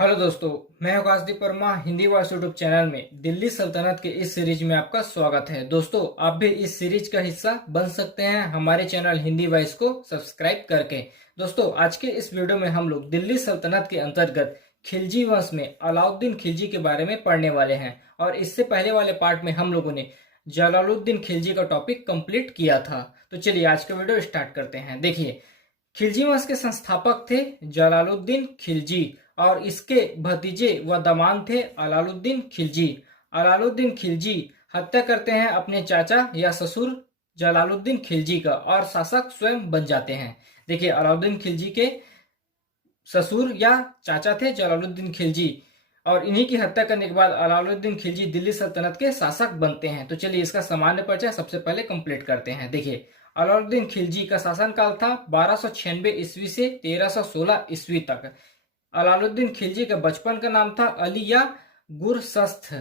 Hello दोस्तों, मैं Akashdeep Verma Hindi voice YouTube channel में दिल्ली सल्तनत के इस सीरीज में आपका स्वागत है। दोस्तों, आप भी इस सीरीज का हिस्सा बन सकते हैं हमारे चैनल हिंदी वॉइस को सब्सक्राइब करके। दोस्तों, आज के इस वीडियो में हम लोग दिल्ली सल्तनत के अंतर्गत खिलजी वंश में अलाउद्दीन खिलजी के बारे में पढ़ने वाले हैं। और इससे पहले वाले पार्ट में हम लोगों ने जलालुद्दीन खिलजी का टॉपिक कंप्लीट किया था। तो चलिए आज का वीडियो स्टार्ट करते हैं। देखिए, खिलजी वंश के संस्थापक थे जलालुद्दीन खिलजी और इसके भतीजे व दामाद थे अलाउद्दीन खिलजी। अलाउद्दीन खिलजी हत्या करते हैं अपने चाचा या ससुर जलालुद्दीन खिलजी का और शासक स्वयं बन जाते हैं। देखिए, अलाउद्दीन खिलजी के ससुर या चाचा थे जलालुद्दीन खिलजी और इन्हीं की हत्या करने के बाद अलाउद्दीन खिलजी दिल्ली सल्तनत के शासक बनते हैं। तो चलिए इसका सामान्य परिचय सबसे पहले कंप्लीट करते हैं। देखिए, अलाउद्दीन खिलजी का शासनकाल था 1296 ईस्वी से 1316 ईस्वी तक। अलाउद्दीन खिलजी का बचपन का नाम था अली या गुरशस्थ।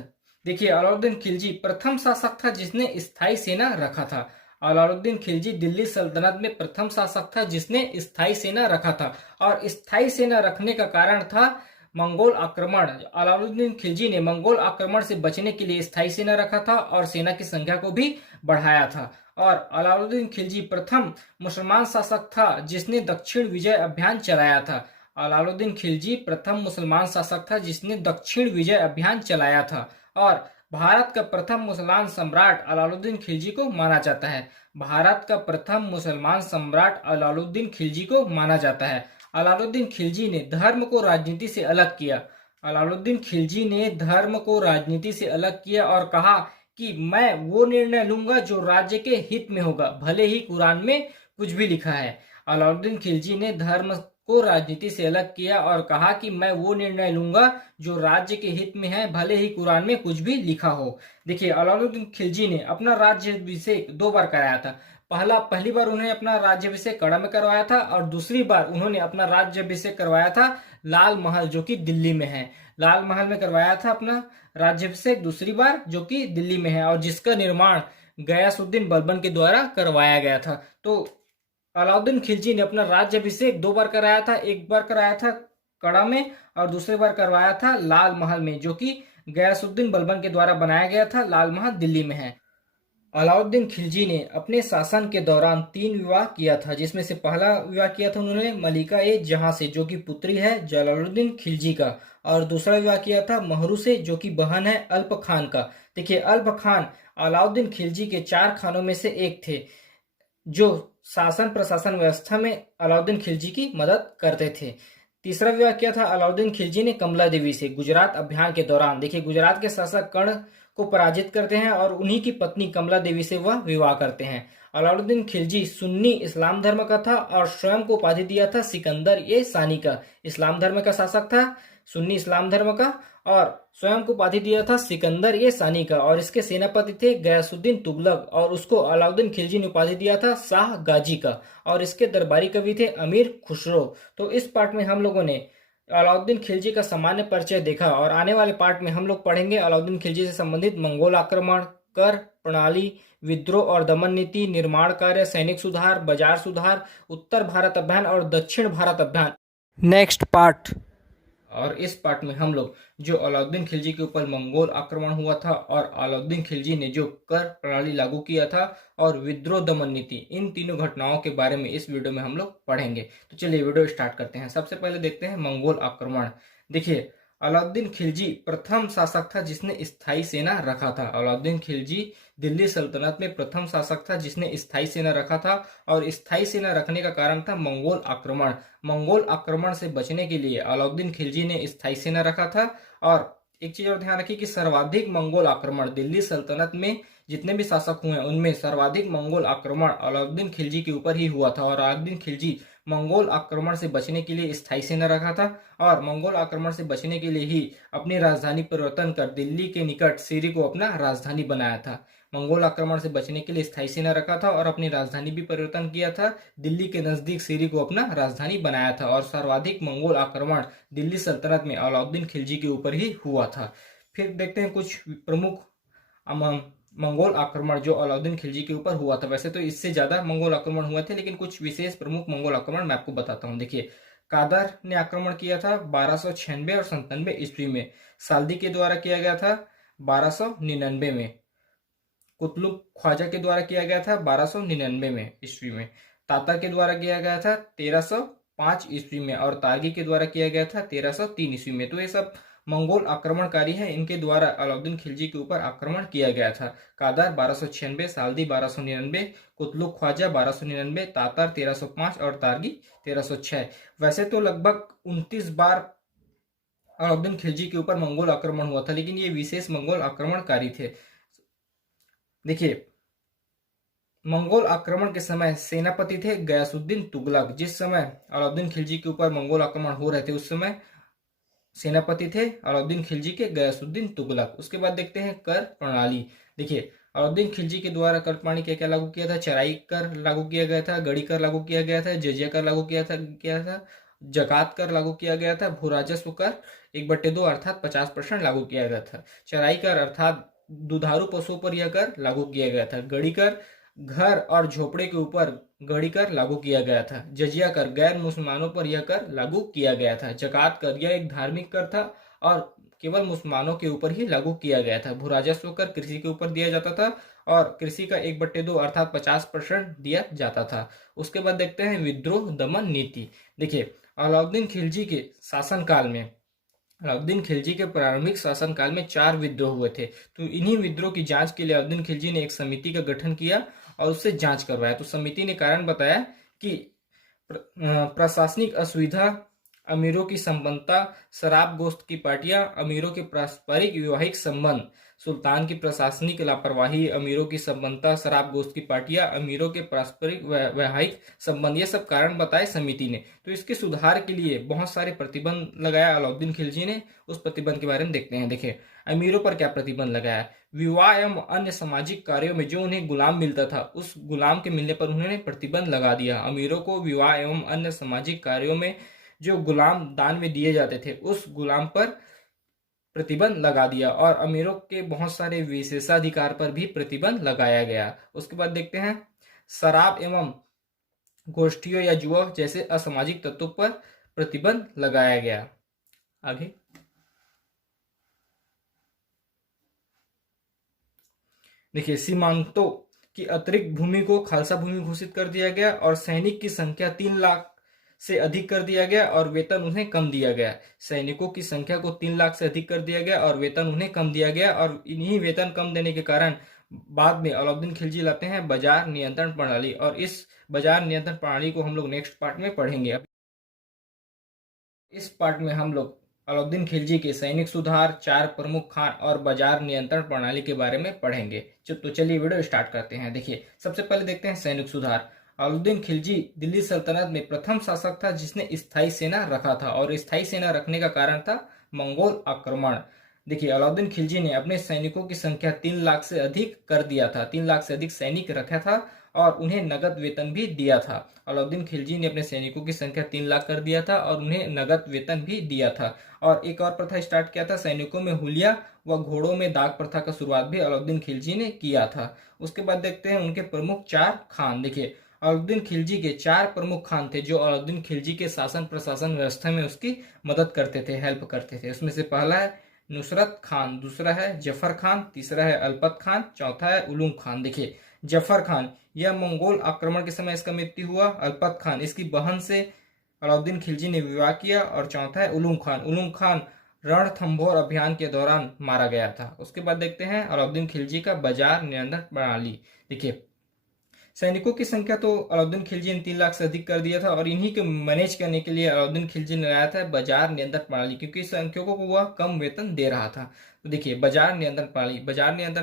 देखिए, अलाउद्दीन खिलजी प्रथम शासक था जिसने स्थायी सेना रखा था। अलाउद्दीन खिलजी दिल्ली सल्तनत में प्रथम शासक था जिसने स्थायी सेना रखा था और स्थायी सेना रखने का कारण था मंगोल आक्रमण। अलाउद्दीन खिलजी ने मंगोल आक्रमण से बचने के लिए स्थायी सेना रखा था और सेना की संख्या को भी बढ़ाया था। और अलाउद्दीन खिलजी प्रथम मुसलमान शासक था जिसने दक्षिण विजय अभियान चलाया था। अलाउद्दीन खिलजी प्रथम मुसलमान शासक था जिसने दक्षिण विजय अभियान चलाया था और भारत का प्रथम मुसलमान सम्राट अलाउद्दीन खिलजी को माना जाता है। भारत का प्रथम मुसलमान सम्राट अलाउद्दीन खिलजी को माना जाता है। अलाउद्दीन खिलजी ने धर्म को राजनीति से अलग किया। अलाउद्दीन खिलजी ने धर्म को राजनीति से अलग किया और कहा कि मैं वो निर्णय लूंगा जो राज्य के हित में होगा, भले ही कुरान में कुछ भी लिखा है। अलाउद्दीन खिलजी ने धर्म को राजनीति से अलग किया और कहा कि मैं वो निर्णय लूंगा जो राज्य के हित में है, भले ही कुरान में कुछ भी लिखा हो। देखिए, अलाउद्दीन खिलजी ने अपना राज्याभिषेक 2 बार कराया था। पहली बार उन्होंने अपना राज्याभिषेक कड़ा में करवाया था और दूसरी बार उन्होंने अपना राज्याभिषेक करवाया था लाल महल, जो कि दिल्ली में है। लाल महल में करवाया था अपना राज्याभिषेक दूसरी बार, जो कि दिल्ली में है और जिसका निर्माण गयासुद्दीन बलबन के द्वारा करवाया गया था। तो अलाउद्दीन खिलजी ने अपना राज्याभिषेक 2 बार कराया था। एक बार कराया था कड़ा में और दूसरी बार करवाया था लाल महल में, जो कि गयासुद्दीन बलबन के द्वारा बनाया गया था। लाल महल दिल्ली में है। अलाउद्दीन खिलजी ने अपने शासन के दौरान 3 विवाह किया था, जिसमें से पहला विवाह किया था उन्होंने मलिका ए जहां से, जो कि पुत्री है जलालुद्दीन खिलजी का, और दूसरा विवाह किया था महरू से, जो कि बहन है अल्प खान का। देखिए, अल्प खान अलाउद्दीन खिलजी के 4 खानों में से एक थे जो शासन प्रशासन व्यवस्था में अलाउद्दीन खिलजी की मदद करते थे। तीसरा विवाह किया था अलाउद्दीन खिलजी ने कमला देवी से गुजरात अभियान के दौरान। देखिए, गुजरात के शासक कर्ण को पराजित करते हैं और उन्हीं की पत्नी कमला देवी से वह विवाह करते हैं। अलाउद्दीन खिलजी सुन्नी इस्लाम धर्म का था और स्वयं को उपाधि दिया था सिकंदर ए सानी का। इस्लाम धर्म का शासक था, सुन्नी इस्लाम धर्म का, और स्वयं को उपाधि दिया था सिकंदर ए सानी का। और इसके सेनापति थे गयासुद्दीन तुगलक और उसको अलाउद्दीन खिलजी ने उपाधि दिया था शाह गाजी का। और इसके दरबारी कवि थे अमीर खुसरो। तो इस पार्ट में हम लोगों ने अलाउद्दीन खिलजी का सामान्य परिचय देखा और आने वाले पार्ट में हम लोग पढ़ेंगे अलाउद्दीन खिलजी से संबंधित मंगोल आक्रमण, कर प्रणाली, विद्रोह और दमन नीति, निर्माण कार्य, सैनिक सुधार, बाजार सुधार, उत्तर भारत अभियान और दक्षिण भारत अभियान। Next part. और इस पार्ट में हम लोग जो अलाउद्दीन खिलजी के ऊपर मंगोल आक्रमण हुआ था और अलाउद्दीन खिलजी ने जो कर प्रणाली लागू किया था और विद्रोह दमन नीति, इन तीनों घटनाओं के बारे में इस वीडियो में हम लोग पढ़ेंगे। तो चलिए वीडियो स्टार्ट करते हैं। सबसे पहले देखते हैं मंगोल आक्रमण। देखिए, अलाउद्दीन खिलजी प्रथम शासक था जिसने स्थायी सेना रखा था। अलाउद्दीन खिलजी दिल्ली सल्तनत में प्रथम शासक था जिसने स्थायी सेना रखा था और स्थायी सेना रखने का कारण था मंगोल आक्रमण। मंगोल आक्रमण से बचने के लिए अलाउद्दीन खिलजी ने स्थायी सेना रखा था। और एक चीज और ध्यान रखिए कि सर्वाधिक मंगोल आक्रमण दिल्ली सल्तनत में जितने भी शासक हुए उनमें सर्वाधिक मंगोल आक्रमण अलाउद्दीन खिलजी के ऊपर ही हुआ था। और अलाउद्दीन खिलजी मंगोल आक्रमण से बचने के लिए स्थायी सेना रखा था और मंगोल आक्रमण से बचने के लिए ही अपनी राजधानी परिवर्तन कर दिल्ली के निकट सीरी को अपना राजधानी बनाया था। मंगोल आक्रमण से बचने के लिए स्थायी सेना रखा था और अपनी राजधानी भी परिवर्तन किया था, दिल्ली के नजदीक सीरी को अपना राजधानी बनाया था। और सर्वाधिक मंगोल आक्रमण दिल्ली सल्तनत में अलाउद्दीन खिलजी के ऊपर ही हुआ था। फिर देखते हैं कुछ प्रमुख मंगोल आक्रमण जो अलाउद्दीन खिलजी के ऊपर हुआ था। वैसे तो इससे ज्यादा मंगोल आक्रमण हुए थे, लेकिन कुछ विशेष प्रमुख मंगोल आक्रमण मैं आपको बताता हूँ। देखिए, कादर ने आक्रमण किया था 1296 और 97 ईस्वी में। साल्दी के द्वारा किया गया था 1299 में। कुतलुक ख्वाजा के द्वारा किया गया था 1299 में ईस्वी में। तातर के द्वारा किया गया था 1305 ईस्वी में और तार्गी के द्वारा किया गया था 1303 ईस्वी में। तो ये सब मंगोल आक्रमणकारी हैं, इनके द्वारा अलाउद्दीन खिलजी के ऊपर आक्रमण किया गया था। कादर 1296, साल्दी 1299, कुतलुक ख्वाजा 1299, तातर 1305 और तार्गी 1306। वैसे तो लगभग 29 बार अलाउद्दीन खिलजी के ऊपर मंगोल आक्रमण हुआ था, लेकिन ये विशेष मंगोल आक्रमणकारी थे। देखिए, मंगोल आक्रमण के समय सेनापति थे गयासुद्दीन तुगलक। जिस समय अलाउद्दीन खिलजी के ऊपर मंगोल आक्रमण हो रहे थे उस समय सेनापति थे अलाउद्दीन खिलजी के गयासुद्दीन तुगलक। उसके बाद देखते हैं कर प्रणाली। देखिए, अलाउद्दीन खिलजी के द्वारा कर प्रणाली क्या क्या लागू किया था। चराई कर लागू किया गया था, गड़ी कर लागू किया गया था, जजिया कर लागू किया था, जकात कर लागू किया गया था, भू राजस्व कर 1/2 अर्थात 50% लागू किया गया था। चराई कर अर्थात दुधारू पशुओं पर यह कर लागू किया गया था। गड़ी कर घर और झोपड़े के ऊपर गड़ी कर लागू किया गया था। जजिया कर गैर मुसलमानों पर यह कर लागू किया गया था। जकात कर यह एक धार्मिक कर था और केवल मुसलमानों के ऊपर ही लागू किया गया था। भू राजस्व कर कृषि के ऊपर दिया जाता था और कृषि का 1/2 अर्थात 50% दिया जाता था। उसके बाद देखते हैं विद्रोह दमन नीति। देखिए, अलाउद्दीन खिलजी के शासनकाल में अलाउद्दीन खिलजी के प्रारंभिक शासनकाल में 4 विद्रोह हुए थे। तो इन्हीं विद्रोह की जांच के लिए अलाउद्दीन खिलजी ने एक समिति का गठन किया और उससे जांच करवाया। तो समिति ने कारण बताया कि प्रशासनिक असुविधा, अमीरों की संबंधता, शराब गोश्त की पार्टियां, अमीरों के पारस्परिक वैवाहिक संबंध, सुल्तान की प्रशासनिक लापरवाही, अमीरों की संबंधता, शराब गोश्त की पार्टियां, अमीरों के पारस्परिक वैवाहिक संबंध, ये सब कारण बताए समिति ने। तो इसके सुधार के लिए बहुत सारे प्रतिबंध लगाया अलाउद्दीन खिलजी ने। उस प्रतिबंध के बारे में देखते हैं। देखिए, अमीरों पर क्या प्रतिबंध लगाया। विवाह एवं अन्य सामाजिक कार्यों में जो उन्हें गुलाम मिलता था उस गुलाम के मिलने पर उन्होंने प्रतिबंध लगा दिया। अमीरों को विवाह एवं अन्य सामाजिक कार्यों में जो गुलाम दान में दिए जाते थे उस गुलाम पर प्रतिबंध लगा दिया और अमीरों के बहुत सारे विशेषाधिकार पर भी प्रतिबंध लगाया गया। उसके बाद देखते हैं शराब एवं गोष्ठियों या जुआ जैसे असामाजिक तत्वों पर प्रतिबंध लगाया गया। आगे देखिए, सीमांतों की अतिरिक्त भूमि को खालसा भूमि घोषित कर दिया गया और सैनिक की संख्या 3 लाख से अधिक कर दिया गया और वेतन उन्हें कम दिया गया। सैनिकों की संख्या को 3 लाख से अधिक कर दिया गया और वेतन उन्हें कम दिया गया। और इन्हीं वेतन कम देने के कारण बाद में अलाउद्दीन खिलजी लाते हैं बाजार नियंत्रण प्रणाली और इस बाजार नियंत्रण प्रणाली को हम लोग नेक्स्ट पार्ट में पढ़ेंगे। इस पार्ट में हम लोग अलाउद्दीन खिलजी के सैनिक सुधार, 4 प्रमुख खान और बाजार नियंत्रण प्रणाली के बारे में पढ़ेंगे। तो चलिए वीडियो स्टार्ट करते हैं। देखिए, सबसे पहले देखते हैं सैनिक सुधार। अलाउद्दीन खिलजी दिल्ली सल्तनत में प्रथम शासक था जिसने स्थायी सेना रखा था और स्थायी सेना रखने का कारण था मंगोल आक्रमण। देखिए, अलाउद्दीन खिलजी ने अपने सैनिकों की संख्या 3 लाख से अधिक कर दिया था। 3 लाख से अधिक सैनिक रखा था और उन्हें नगद वेतन भी दिया था। अलाउद्दीन खिलजी ने अपने सैनिकों की संख्या 3 लाख कर दिया था और उन्हें नगद वेतन भी दिया था। और एक और प्रथा स्टार्ट किया था, सैनिकों में हुलिया व घोड़ों में दाग प्रथा का शुरुआत भी अलाउद्दीन खिलजी ने किया था। उसके बाद देखते हैं उनके प्रमुख 4 खान। देखिए, अलाउद्दीन खिलजी के 4 प्रमुख खान थे जो अलाउद्दीन खिलजी के शासन प्रशासन व्यवस्था में उसकी मदद करते थे, हेल्प करते थे। उसमें से पहला है नुसरत खान, दूसरा है जफर खान, तीसरा है अलपत खान, चौथा है उलूम खान। देखिए, जफर खान यह मंगोल आक्रमण के समय इसका मृत्यु हुआ। अलपत खान इसकी बहन से अलाउद्दीन खिलजी ने विवाह किया और चौथा है उलूम खान। उलूम खान रणथंभौर अभियान के दौरान मारा गया था। उसके बाद देखते हैं अलाउद्दीन खिलजी का बाजार नियंत्रण प्रणाली। देखिए, सैनिकों की संख्या तो अलाउद्दीन खिलजी ने 3 लाख से अधिक कर दिया था और इन्हीं को मैनेज करने के लिए अलाउद्दीन खिलजी ने लाया था बाजार नियंत्रण प्रणाली, क्योंकि सैनिकों को वह कम वेतन दे रहा था। तो देखिए, बाजार नियंत्रण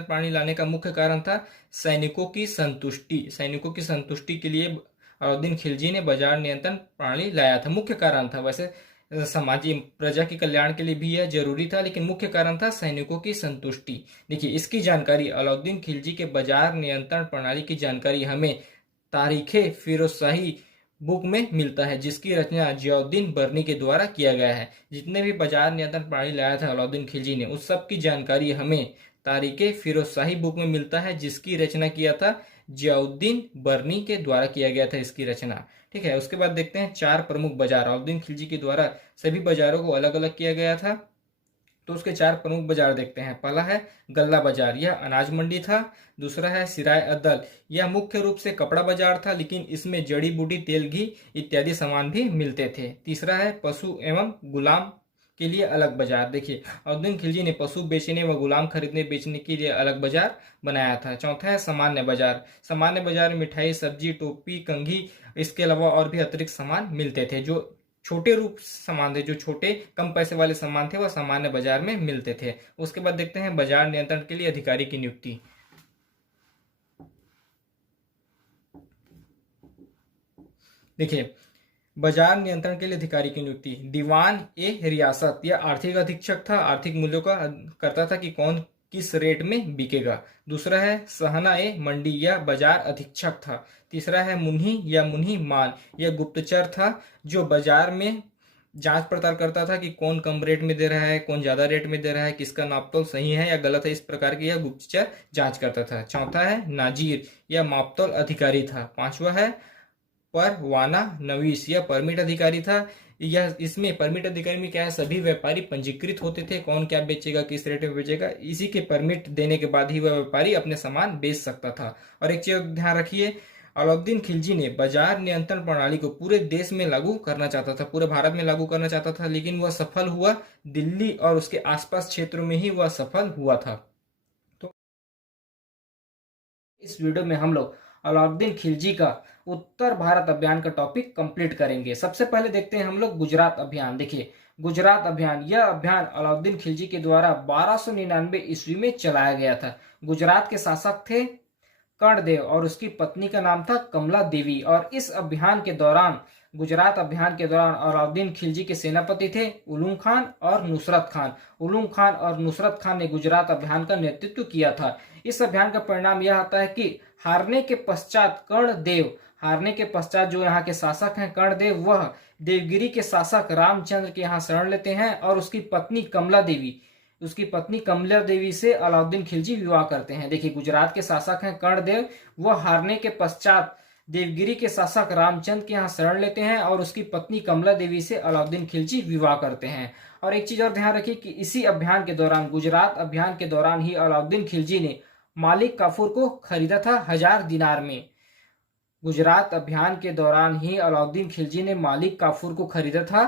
प्रणाली लाने का मुख्य कारण था सैनिकों की संतुष्टि। सैनिकों की संतुष्टि के लिए अलाउद्दीन खिलजी ने बाजार नियंत्रण प्रणाली लाया था। मुख्य कारण था, वैसे सामाजिक प्रजा के कल्याण के लिए भी यह जरूरी था, लेकिन मुख्य कारण था सैनिकों की संतुष्टि। देखिए, इसकी जानकारी अलाउद्दीन खिलजी के बाजार नियंत्रण प्रणाली की जानकारी हमें तारीखे फिरोजशाही बुक में मिलता है जिसकी रचना जियाउद्दीन बर्नी के द्वारा किया गया है। जितने भी बाजार नियंत्रण प्रणाली लाया था अलाउद्दीन खिलजी ने उस सब की जानकारी हमें तारीखे फिरोजशाही बुक में मिलता है जिसकी रचना किया था जियाउद्दीन बर्नी के द्वारा किया गया था इसकी रचना। ठीक है, उसके बाद देखते हैं 4 प्रमुख बाजार। अलाउद्दीन खिलजी के द्वारा सभी बाजारों को अलग अलग किया गया था, तो उसके 4 प्रमुख बाजार देखते हैं। पहला है गल्ला बाजार, यह अनाज मंडी था। दूसरा है सिराय अद्दल, यह मुख्य रूप से कपड़ा बाजार था, लेकिन इसमें जड़ी बूटी, तेल, घी इत्यादि सामान भी मिलते थे। तीसरा है पशु एवं गुलाम के लिए अलग बाजार। देखिए, अलाउद्दीन खिलजी ने पशु बेचने व गुलाम खरीदने बेचने के लिए अलग बाजार बनाया था। चौथा है सामान्य बाजार। सामान्य बाजार में मिठाई, सब्जी, टोपी, कंघी, इसके अलावा और भी अतिरिक्त सामान मिलते थे। जो छोटे रूप सामान थे, जो छोटे कम पैसे वाले सामान थे, वह सामान्य बाजार में मिलते थे। उसके बाद देखते हैं बाजार नियंत्रण के लिए अधिकारी की नियुक्ति। देखिए, बाजार नियंत्रण के लिए अधिकारी की नियुक्ति। दीवान ए रियासत, यह आर्थिक अधीक्षक था, आर्थिक मूल्यों का करता था कि कौन किस रेट में बिकेगा। दूसरा है सहना ए मंडी, यह बाजार अधीक्षक था। तीसरा है मुन्ही या मुन्ही मान, यह गुप्तचर था जो बाजार में जांच पड़ताल करता था कि कौन कम रेट में दे रहा है, कौन ज्यादा रेट में दे रहा है, किसका नापतोल सही है या गलत है, इस प्रकार की यह गुप्तचर जांच करता था। चौथा है नाजीर, यह मापतौल अधिकारी था। पांचवा है परवाना नवीस, यह परमिट अधिकारी था। यह इसमें परमिट अधिकारी में क्या है, सभी व्यापारी पंजीकृत होते थे, कौन क्या बेचेगा, किस रेट में बेचेगा, इसी के परमिट देने के बाद ही वह व्यापारी अपने सामान बेच सकता था। और एक चीज ध्यान रखिए, अलाउद्दीन खिलजी ने बाजार नियंत्रण प्रणाली को पूरे देश में लागू करना चाहता था, पूरे भारत में लागू करना चाहता था, लेकिन वह सफल हुआ दिल्ली और उसके आसपास क्षेत्रों में ही वह सफल हुआ था। तो इस वीडियो में हम लोग अलाउद्दीन खिलजी का उत्तर भारत अभियान का टॉपिक कंप्लीट करेंगे। सबसे पहले देखते हैं हम लोग गुजरात अभियान। देखिए, गुजरात अभियान, यह अभियान अलाउद्दीन खिलजी के द्वारा 1299 ईस्वी में चलाया गया था। गुजरात के शासक थे कर्णदेव और उसकी पत्नी का नाम था कमला देवी। और इस अभियान के दौरान, गुजरात अभियान के दौरान अलाउद्दीन खिलजी के सेनापति थे उलुग खान और नुसरत खान। उलुग खान और नुसरत खान ने गुजरात अभियान का नेतृत्व किया था। इस अभियान का परिणाम यह आता है कि हारने के पश्चात जो यहाँ के शासक हैं कर्णदेव, वह देवगिरी के शासक रामचंद्र के यहाँ शरण लेते हैं और उसकी पत्नी कमला देवी से अलाउद्दीन खिलजी विवाह करते हैं। देखिए, गुजरात के शासक हैं कर्णदेव, वह हारने के पश्चात देवगिरी के शासक रामचंद्र के यहाँ शरण लेते हैं और उसकी पत्नी कमला देवी से अलाउद्दीन खिलजी विवाह करते हैं। और एक चीज और ध्यान रखिए कि इसी अभियान के दौरान, गुजरात अभियान के दौरान ही अलाउद्दीन खिलजी ने मालिक काफूर को खरीदा था 1000 दिनार में। गुजरात अभियान के दौरान ही अलाउद्दीन खिलजी ने मालिक काफूर को खरीदा था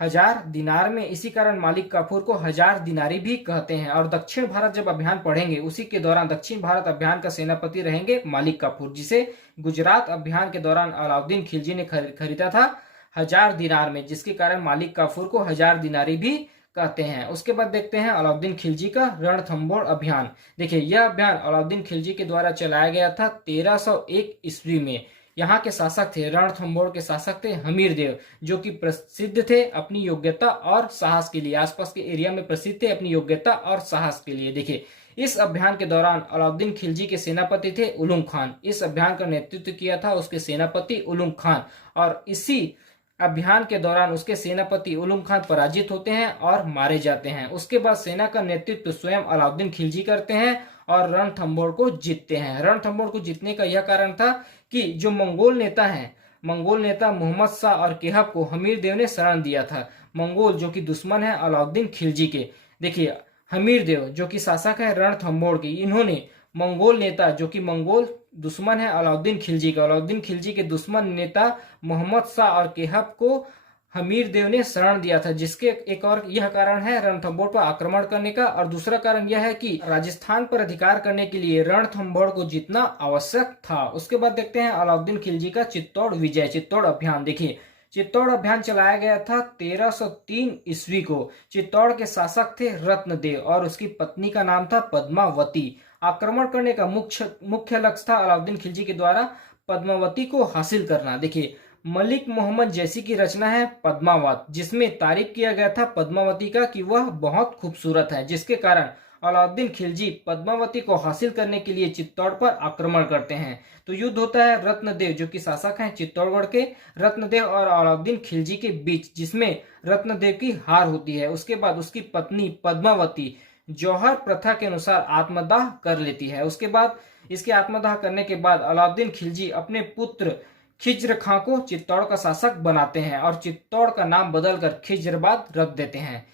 1000 दिनार में। इसी कारण मालिक काफूर को 1000 दिनारी भी कहते हैं। और दक्षिण भारत जब अभियान पढ़ेंगे, उसी के दौरान दक्षिण भारत अभियान का सेनापति रहेंगे मालिक काफूर, जिसे गुजरात अभियान के दौरान अलाउद्दीन खिलजी ने खरीदा था 1000 दिनार में, जिसके कारण मालिक काफूर को 1000 दिनारी भी कहते हैं। उसके बाद देखते हैं अलाउद्दीन खिलजी का रणथंबोर अभियान। देखिए, यह अभियान अलाउद्दीन खिलजी के द्वारा चलाया गया था 1301 ईस्वी में। यहाँ के शासक थे, रणथंबोर के शासक थे हमीर देव, जो कि प्रसिद्ध थे अपनी योग्यता और साहस के लिए, आसपास के एरिया में प्रसिद्ध थे अपनी योग्यता और साहस के लिए। देखिए, इस अभियान के दौरान अलाउद्दीन खिलजी के सेनापति थे उलुग खान। इस अभियान का नेतृत्व किया था उसके सेनापति उलुग खान, और इसी अभियान के दौरान उसके सेनापति उलुग खान पराजित होते हैं और मारे जाते हैं। उसके बाद सेना का नेतृत्व स्वयं अलाउद्दीन खिलजी करते हैं और रणथंबोर को जीतते हैं। रणथंबोर को जीतने का यह कारण था कि जो मंगोल नेता मोहम्मद शाह और केहब को हमीर देव ने शरण दिया था। मंगोल जो कि दुश्मन है अलाउद्दीन खिलजी के। देखिए, हमीर देव जो कि शासक है रणथंबोर के, इन्होंने मंगोल नेता जो कि मंगोल दुश्मन है अलाउद्दीन खिलजी का, अलाउद्दीन खिलजी के दुश्मन नेता मोहम्मद शाह और केहब को हमीर देव ने शरण दिया था, जिसके एक और यह कारण है रणथंबोर पर आक्रमण करने का। और दूसरा कारण यह है कि राजस्थान पर अधिकार करने के लिए रणथंबोर को जीतना आवश्यक था। उसके बाद देखते हैं अलाउद्दीन खिलजी का चित्तौड़ विजय, चित्तौड़ अभियान। देखिए, चित्तौड़ अभियान चलाया गया था 1303 ईस्वी को। चित्तौड़ के शासक थे रत्नदेव और उसकी पत्नी का नाम था पद्मावती। आक्रमण करने का मुख्य लक्ष्य था अलाउद्दीन खिलजी के द्वारा पद्मावती को हासिल करना। देखिए, मलिक मोहम्मद जैसी की रचना है पद्मावत, जिसमें तारीफ किया गया था पद्मावती का कि वह बहुत खूबसूरत है, जिसके कारण अलाउद्दीन खिलजी पद्मावती को हासिल करने के लिए चित्तौड़ पर आक्रमण करते हैं। तो युद्ध होता है रत्नदेव जो कि शासक हैं चित्तौड़गढ़ के, रत्नदेव और अलाउद्दीन खिलजी के बीच, जिसमें रत्नदेव की हार होती है। उसके बाद उसकी पत्नी पद्मावती जौहर प्रथा के अनुसार आत्मदाह कर लेती है। उसके बाद इसके आत्मदाह करने के बाद अलाउद्दीन खिलजी अपने पुत्र खिज्र खां को चित्तौड़ का शासक बनाते हैं और चित्तौड़ का नाम बदलकर खिज्राबाद रख देते हैं।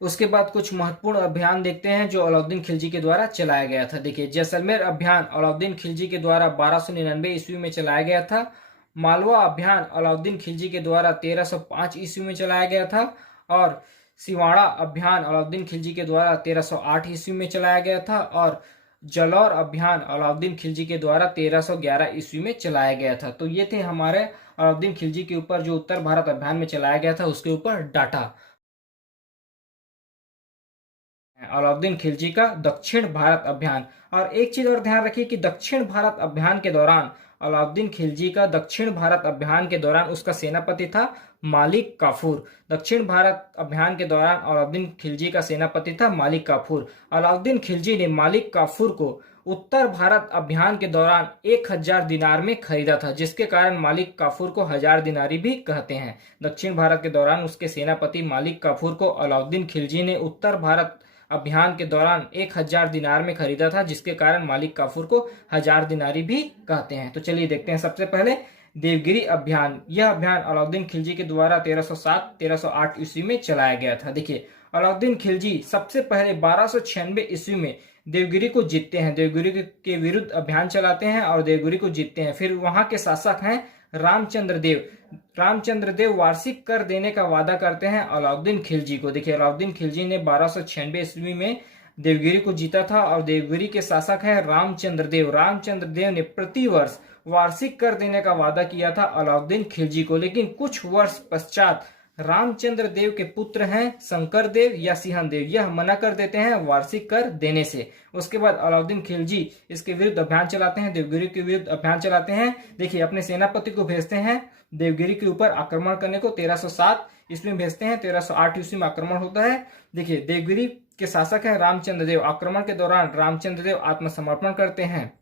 उसके बाद कुछ महत्वपूर्ण अभियान देखते हैं जो अलाउद्दीन खिलजी के द्वारा चलाया गया था। देखिए, जैसलमेर अभियान अलाउद्दीन खिलजी के द्वारा 1299 ईस्वी में चलाया गया था। मालवा अभियान अलाउद्दीन खिलजी के द्वारा 1305 ईस्वी में चलाया गया था और सिवाड़ा अभियान अलाउद्दीन खिलजी के द्वारा 1308 ईस्वी में चलाया गया था और जलौर अभियान अलाउद्दीन खिलजी के द्वारा 1311 ईस्वी में चलाया गया था। तो ये थे हमारे अलाउद्दीन खिलजी के ऊपर जो उत्तर भारत अभियान में चलाया गया था उसके ऊपर डाटा। अलाउद्दीन खिलजी का दक्षिण भारत अभियान। और एक चीज और ध्यान रखिए कि दक्षिण भारत अभियान के दौरान अलाउद्दीन खिलजी का दक्षिण भारत अभियान के दौरान उसका सेनापति था मालिक काफूर। दक्षिण भारत अभियान के दौरान अलाउद्दीन खिलजी का सेनापति था मालिक काफूर। अलाउद्दीन खिलजी ने मालिक काफूर को उत्तर भारत अभियान के दौरान 1000 दिनार में खरीदा था, जिसके कारण मालिक काफूर को 1000 दिनारी भी कहते हैं। दक्षिण भारत के दौरान उसके सेनापति मालिक काफूर को अलाउद्दीन खिलजी ने उत्तर भारत अभियान के दौरान 1000 दिनार में खरीदा था, जिसके कारण मालिक काफूर को 1000 दिनारी भी कहते हैं। तो चलिए देखते हैं सबसे पहले देवगिरी अभियान। यह अभियान अलाउद्दीन खिलजी के द्वारा 1307-1308 ईस्वी में चलाया गया था। देखिए, अलाउद्दीन खिलजी सबसे पहले 1296 ईस्वी में देवगिरी को जीतते हैं, देवगिरी के विरुद्ध अभियान चलाते हैं और देवगिरी को जीतते हैं। फिर वहां के शासक हैं रामचंद्र देव। रामचंद्र देव वार्षिक कर देने का वादा करते हैं अलाउद्दीन खिलजी को। देखिए, अलाउद्दीन खिलजी ने 1296 ईस्वी में देवगिरी को जीता था और देवगिरी के शासक है रामचंद्र देव। रामचंद्र देव ने प्रति वर्ष वार्षिक कर देने का वादा किया था अलाउद्दीन खिलजी को, लेकिन कुछ वर्ष पश्चात रामचंद्र देव के पुत्र हैं शंकर देव या सिंहन देव, यह मना कर देते हैं वार्षिक कर देने से। उसके बाद अलाउद्दीन खिलजी इसके विरुद्ध अभियान चलाते हैं, देवगिरी के विरुद्ध अभियान चलाते हैं। देखिए, अपने सेनापति को भेजते हैं देवगिरी के ऊपर आक्रमण करने को। 1307 ईस्वी में भेजते हैं, 1308 ईस्वी में आक्रमण होता है। देखिए, देवगिरी के शासक है रामचंद्र देव। आक्रमण के दौरान रामचंद्र देव आत्मसमर्पण करते हैं।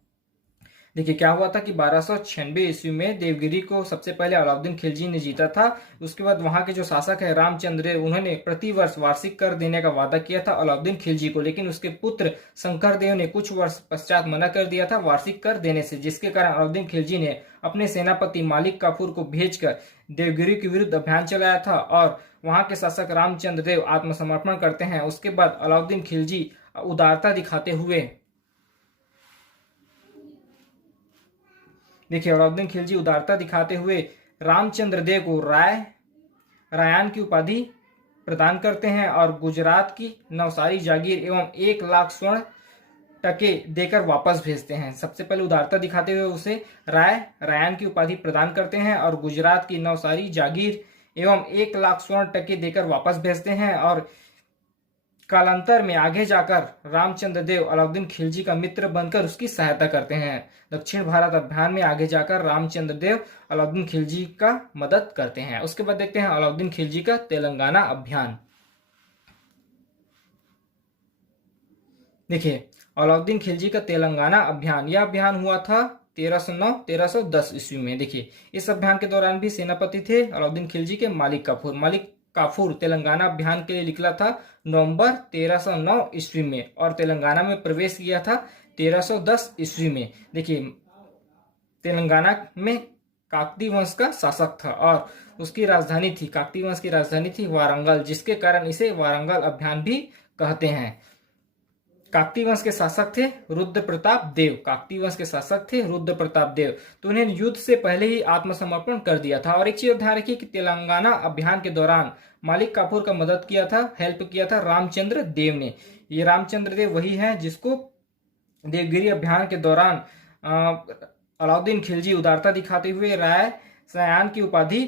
देखिए, क्या हुआ था कि 1296 ईस्वी में देवगिरी को सबसे पहले अलाउद्दीन खिलजी ने जीता था। उसके बाद वहां के जो शासक है रामचंद्र देव, उन्होंने प्रति वर्ष वार्षिक कर देने का वादा किया था अलाउद्दीन खिलजी को, लेकिन उसके पुत्र शंकर देव ने कुछ वर्ष पश्चात मना कर दिया था वार्षिक कर देने से, जिसके कारण अलाउद्दीन खिलजी ने अपने सेनापति मालिक काफूर को भेजकर देवगिरी के विरुद्ध अभियान चलाया था और वहां के शासक रामचंद्र देव आत्मसमर्पण करते हैं। उसके बाद अलाउद्दीन खिलजी उदारता दिखाते हुए देखिए, अलाउद्दीन खिलजी उदारता दिखाते हुए रामचंद्र देव को रायान की उपाधि प्रदान करते हैं और गुजरात की नवसारी जागीर एवं 1 लाख स्वर्ण टके देकर वापस भेजते हैं। सबसे पहले उदारता दिखाते हुए उसे रायान की उपाधि प्रदान करते हैं और गुजरात की नवसारी जागीर एवं 1 लाख स्वर्ण टके देकर वापस भेजते हैं। और कालांतर में आगे जाकर रामचंद्र देव अलाउद्दीन खिलजी का मित्र बनकर उसकी सहायता करते हैं। दक्षिण भारत अभियान में आगे जाकर रामचंद्र देव अलाउद्दीन खिलजी का मदद करते हैं। उसके बाद देखते हैं अलाउद्दीन खिलजी का तेलंगाना अभियान। देखिए, अलाउद्दीन खिलजी का तेलंगाना अभियान, यह अभियान हुआ था 1309-1310 ईस्वी में। देखिए, इस अभियान के दौरान भी सेनापति थे अलाउद्दीन खिलजी के मालिक काफूर। मालिक काफूर तेलंगाना अभियान के लिए निकला था नवंबर 1309 ईस्वी में और तेलंगाना में प्रवेश किया था 1310 ईस्वी में। देखिए, तेलंगाना में काकती वंश का शासक था और उसकी राजधानी थी, काकती वंश की राजधानी थी वारंगल, जिसके कारण इसे वारंगल अभियान भी कहते हैं। काकती वंश के शासक थे रुद्र प्रताप देव। काकती वंश के शासक थे रुद्र प्रताप देव, तो उन्हें युद्ध से पहले ही आत्मसमर्पण कर दिया था। और एक चीज ध्यान रखिए कि तेलंगाना अभियान के दौरान मालिक काफूर का मदद किया था, हेल्प किया था रामचंद्र देव ने। ये रामचंद्र देव वही है जिसको देवगिरी अभियान के दौरान अलाउद्दीन खिलजी उदारता दिखाते हुए रायान की उपाधि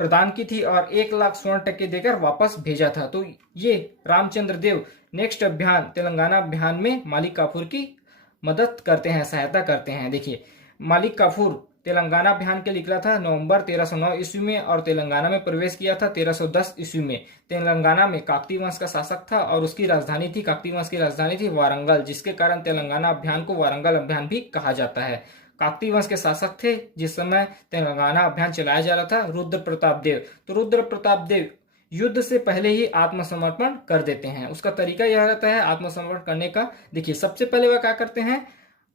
प्रदान की थी और 1 लाख स्वर्ण टके देकर वापस भेजा था। तो ये रामचंद्र देव नेक्स्ट अभियान तेलंगाना अभियान में मालिक काफूर की मदद करते हैं, सहायता करते हैं। देखिए, मालिक काफूर तेलंगाना अभियान के निकला था नवंबर 1309 ईस्वी में और तेलंगाना में प्रवेश किया था 1310 ईस्वी में। तेलंगाना में काकती वंश का शासक था और उसकी राजधानी थी, काकती वंश की राजधानी थी वारंगल, जिसके कारण तेलंगाना अभियान को वारंगल अभियान भी कहा जाता है। काकती वंश के शासक थे जिस समय तेलंगाना अभियान चलाया जा रहा था रुद्र प्रताप देव। तो रुद्र प्रताप देव युद्ध से पहले ही आत्मसमर्पण कर देते हैं। उसका तरीका यह रहता है आत्मसमर्पण करने का। देखिए, सबसे पहले वह क्या करते हैं,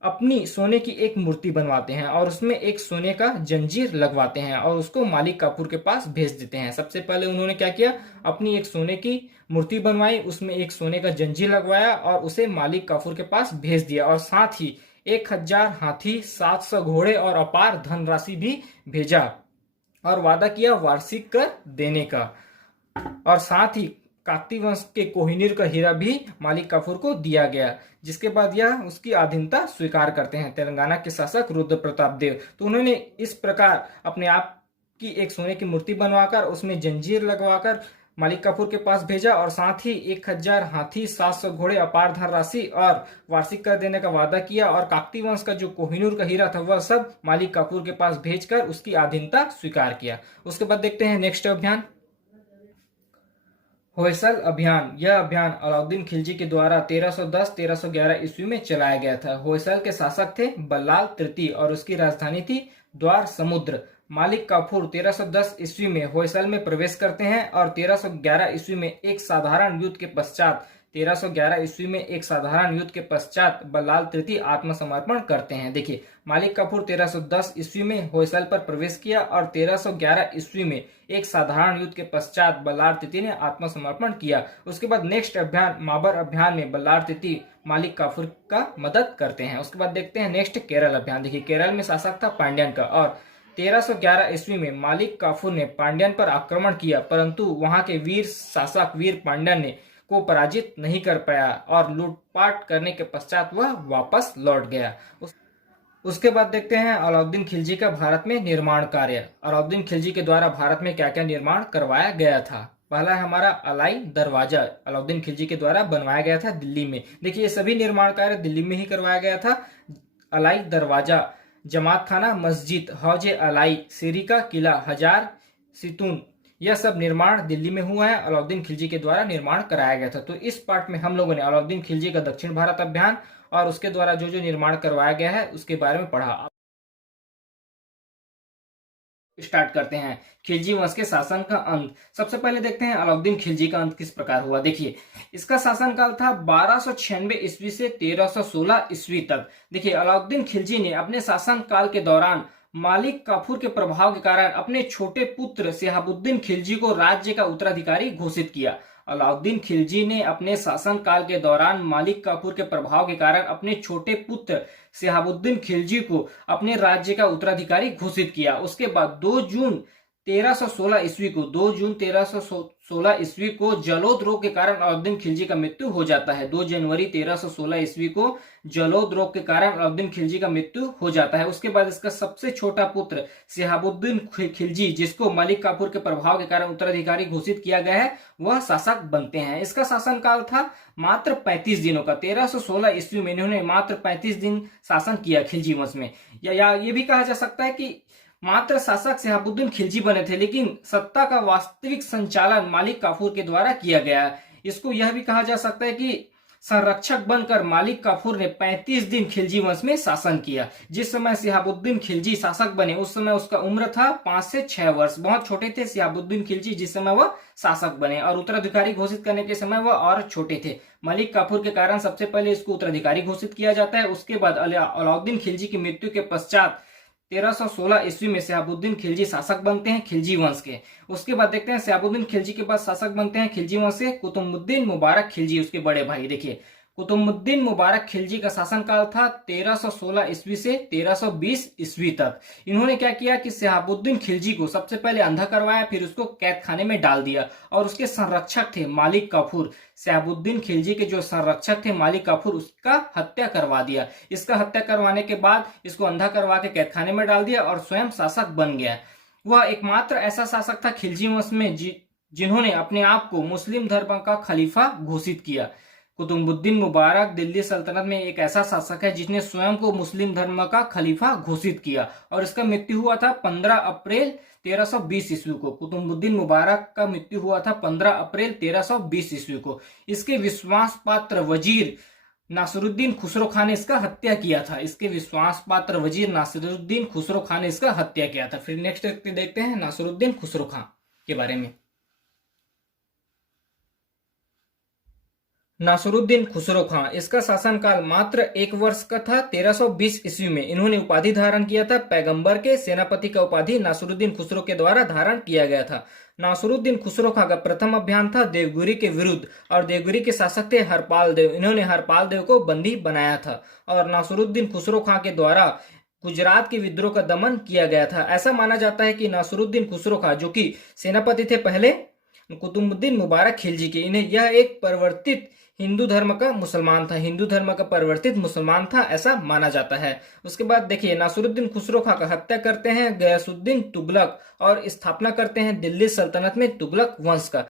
अपनी सोने की एक मूर्ति बनवाते हैं और उसमें एक सोने का जंजीर लगवाते हैं और उसको मालिक काफूर के पास भेज देते हैं। सबसे पहले उन्होंने क्या किया, अपनी एक सोने की मूर्ति बनवाई, उसमें एक सोने का जंजीर लगवाया और उसे मालिक काफूर के पास भेज दिया और साथ ही 1000 हाथी, 700 घोड़े और अपार धनराशि भी भेजा और वादा किया वार्षिक कर देने का। और साथ ही काकती वंश के कोहिनूर का हीरा भी मालिक काफूर को दिया गया, जिसके बाद यह उसकी अधीनता स्वीकार करते हैं तेलंगाना के शासक रुद्र प्रताप देव। तो उन्होंने इस प्रकार अपने आप की एक सोने की मूर्ति बनवाकर उसमें जंजीर लगवाकर मालिक काफूर के पास भेजा और साथ ही 1000 हाथी, 700 घोड़े, अपार धनराशि और वार्षिक कर देने का वादा किया और काकती वंश का जो कोहिनूर का हीरा था वह सब मालिक काफूर के पास भेजकर उसकी अधीनता स्वीकार किया। उसके बाद देखते हैं नेक्स्ट अभियान, होयसल अभियान। यह अभियान अलाउद्दीन खिलजी के द्वारा 1310-1311 ईस्वी में चलाया गया था। होयसल के शासक थे बल्लाल तृतीय और उसकी राजधानी थी द्वार समुद्र। मालिक काफूर 1310 ईस्वी में होयसल में प्रवेश करते हैं और 1311 ईस्वी में एक साधारण युद्ध के पश्चात 1311 ईस्वी में एक साधारण युद्ध के पश्चात बल्लाल तृतीय आत्मसमर्पण करते हैं। देखिए, मालिक काफूर 1310 ईस्वी में होयसल पर प्रवेश किया और 1311 ईस्वी में एक साधारण युद्ध के पश्चात बल्लाल तृतीय ने आत्मसमर्पण किया। उसके बाद नेक्स्ट अभियान माबर अभियान में बल्लाल तृतीय मालिक काफूर का मदद करते हैं। उसके बाद देखते हैं नेक्स्ट केरल अभियान। देखिए, केरल में शासक था पांड्यन का और 1311 ईस्वी में मालिक काफूर ने पांड्यन पर आक्रमण किया, परंतु वहां के वीर शासक वीर पांड्यन ने को पराजित नहीं कर पाया और लूटपाट करने के पश्चात वह वापस लौट गया। उसके बाद देखते हैं अलाउद्दीन खिलजी का भारत में निर्माण कार्य। अलाउद्दीन खिलजी के द्वारा भारत में क्या क्या निर्माण करवाया गया था। पहला है हमारा अलाई दरवाजा, अलाउद्दीन खिलजी के द्वारा बनवाया गया था दिल्ली में। देखिए, ये सभी निर्माण कार्य दिल्ली में ही करवाया गया था। अलाई दरवाजा, जमात खाना मस्जिद, हौज अलाई, सीरी का किला, हजार सितून, यह सब निर्माण दिल्ली में हुआ है, अलाउद्दीन खिलजी के द्वारा निर्माण कराया गया था। तो इस पार्ट में हम लोगों ने अलाउद्दीन खिलजी का दक्षिण भारत अभियान और उसके द्वारा जो जो निर्माण करवाया गया है उसके बारे में पढ़ा। स्टार्ट करते हैं खिलजी वंश के शासन का अंत। सबसे पहले देखते हैं अलाउद्दीन खिलजी का अंत किस प्रकार हुआ। देखिए, इसका शासनकाल था 1296 ईस्वी से 1316 ईस्वी तक। देखिए, अलाउद्दीन खिलजी ने अपने शासनकाल के दौरान मालिक काफूर के प्रभाव के कारण अपने छोटे पुत्र शिहाबुद्दीन खिलजी को राज्य का उत्तराधिकारी घोषित किया। अलाउद्दीन खिलजी ने अपने शासनकाल के दौरान मालिक काफूर के प्रभाव के कारण अपने छोटे पुत्र शिहाबुद्दीन खिलजी को अपने राज्य का उत्तराधिकारी घोषित किया। उसके बाद 2 जून 1316 ईस्वी को जलोद रोग के कारण अलाउद्दीन खिलजी का मृत्यु हो जाता है। 2 जनवरी 1316 ईस्वी को जलोद रोग के कारण अलाउद्दीन खिलजी का मृत्यु हो जाता है। उसके बाद इसका सबसे छोटा पुत्र शिहाबुद्दीन खिलजी, जिसको मलिक काफूर के प्रभाव के कारण उत्तराधिकारी घोषित किया गया है, वह शासक बनते हैं। इसका शासनकाल था मात्र 35 दिनों का। 1316 ईस्वी में इन्होंने मात्र 35 दिन शासन किया खिलजी वंश में। या ये भी कहा जा सकता है कि मात्र शासक शिहाबुद्दीन खिलजी बने थे, लेकिन सत्ता का वास्तविक संचालन मालिक काफूर के द्वारा किया गया। इसको यह भी कहा जा सकता है कि संरक्षक बनकर मालिक काफूर ने 35 दिन खिलजी वंश में शासन किया। जिस समय शिहाबुद्दीन खिलजी शासक बने उस समय उसका उम्र था 5 से 6 वर्ष। बहुत छोटे थे शिहाबुद्दीन खिलजी जिस समय वह शासक बने, और उत्तराधिकारी घोषित करने के समय वह और छोटे थे। मलिक काफूर के कारण सबसे पहले इसको उत्तराधिकारी घोषित किया जाता है। उसके बाद अलाउद्दीन खिलजी की मृत्यु के पश्चात 1316 ईस्वी में शिहाबुद्दीन खिलजी शासक बनते हैं खिलजी वंश के। उसके बाद देखते हैं शिहाबुद्दीन खिलजी के बाद शासक बनते हैं खिलजी वंश से कुतुबुद्दीन मुबारक खिलजी, उसके बड़े भाई। देखिए, कुतुबुद्दीन मुबारक खिलजी का शासनकाल था 1316 ईस्वी से 1320 ईस्वी तक। इन्होंने क्या किया कि शिहाबुद्दीन खिलजी को सबसे पहले अंधा करवाया, फिर उसको कैद खाने में डाल दिया, और उसके संरक्षक थे मालिक काफूर। शिहाबुद्दीन खिलजी के जो संरक्षक थे मालिक काफूर, उसका हत्या करवा दिया। इसका हत्या करवाने के बाद इसको अंधा करवा के कैद खाने में डाल दिया और स्वयं शासक बन गया। वह एकमात्र ऐसा शासक था खिलजी वंश में जिन्होंने अपने आप को मुस्लिम धर्म का खलीफा घोषित किया। कुतुबुद्दीन मुबारक दिल्ली सल्तनत में एक ऐसा शासक है जिसने स्वयं को मुस्लिम धर्म का खलीफा घोषित किया, और इसका मृत्यु हुआ था 15 अप्रैल 1320 ईस्वी को। कुतुबुद्दीन मुबारक का मृत्यु हुआ था 15 अप्रैल 1320 ईस्वी को। इसके विश्वास पात्र वजीर नासिरुद्दीन खुसरो खान ने इसका हत्या किया था। इसके विश्वास पात्र वजीर नासिरुद्दीन खुसरो खान ने इसका हत्या किया था। फिर नेक्स्ट देखते हैं नासिरुद्दीन खुसरो खान के बारे में। नासरुद्दीन खुसरो खां, इसका शासनकाल मात्र 1 वर्ष का था। 1320 ईस्वी में इन्होंने उपाधि धारण किया था। पैगंबर के सेनापति का उपाधि नासरुद्दीन खुसरो के द्वारा धारण किया गया था। नासरुद्दीन खुसरो खां का प्रथम अभियान था देवगिरी के विरुद्ध, और देवगिरी के शासक थे हरपाल देव। इन्होंने हरपाल देव को बंदी बनाया था, और नासरुद्दीन खुसरो खां के द्वारा गुजरात के विद्रोह का दमन किया गया था। ऐसा माना जाता है कि नासरुद्दीन खुसरो खां, जो कि सेनापति थे पहले कुतुबुद्दीन मुबारक खिलजी के, इन्हें यह एक परिवर्तित हिंदू धर्म का मुसलमान था, हिंदू धर्म का परिवर्तित मुसलमान था, ऐसा माना जाता है। उसके बाद देखिए, नासरुद्दीन खुसरो खां का हत्या करते हैं गयासुद्दीन तुगलक, और स्थापना करते हैं दिल्ली सल्तनत में तुगलक वंश का।